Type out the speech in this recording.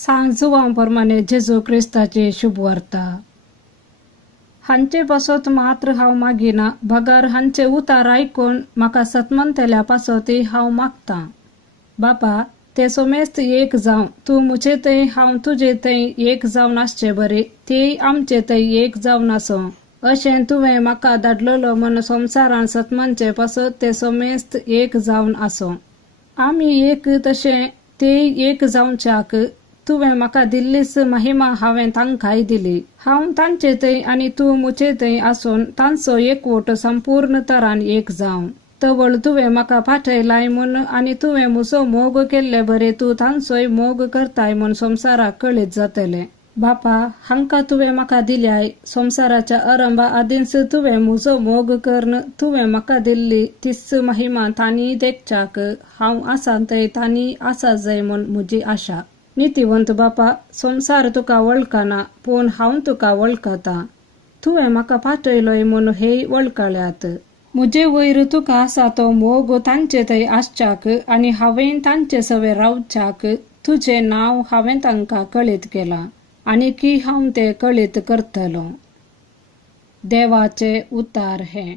सांगजुवांप्रमाणे जेजू क्रिस्ताची शुभवार्ता. हांचे बसत मात्र हांव मागिना, भगार हांचे उतार आयकून म्हाका सतमंतल्या पासोती हांव मागतां. बापा, ते सोमेस्त एक जावं, तूं मुझे थंय हांव तुजे थंय एक जावन आसचें बरें, तेय आमचे थंय एक जावन आसूं. अशें तुवें म्हाका धाडलोलो म्हूण संवसारान सतमनचे पासत ते सोमेस्त एक जावन आसूं. आमी एक तशें तेय एक जावच्याक तुवें म्हाका दिल्लीच महिमा हांवें तांकांय दिली. हांव तांचे थंय आनी तूं मुझे थंय आसून तांचो एकवट संपूर्ण तरान एक जावं. तवळ तुवें म्हाका पाठयलाय म्हूण आनी तुवें म्हजो मोग केल्ले बरें तूं तांचोय मोग करताय म्हूण संवसाराक कळीत जातलें. बापा, हांकां तुवें म्हाका दिल्याय. संवसाराच्या आरंभा आदींच तुवें म्हजो मोग करून तुवें म्हाका दिल्ली तीच महिमा तांणी देखच्याक हांव आसां थंय तांणी आसा जाय म्हूण म्हजी आशा. नितीवंत बापा, संवसार तुका वळखना, पूण हांव तुका वळखतां. तुवें म्हाका पाठयलोय म्हूण हेय वळखल्यात. म्हजे वयर तुका आसा तो मोग तांचे थंय आसच्याक आनी हांवें तांचे सवे रावच्याक तुजें नांव हांवें तांकां कळीत केलां आनी की हांव तें कळीत करतलों. देवाचें उतार हें.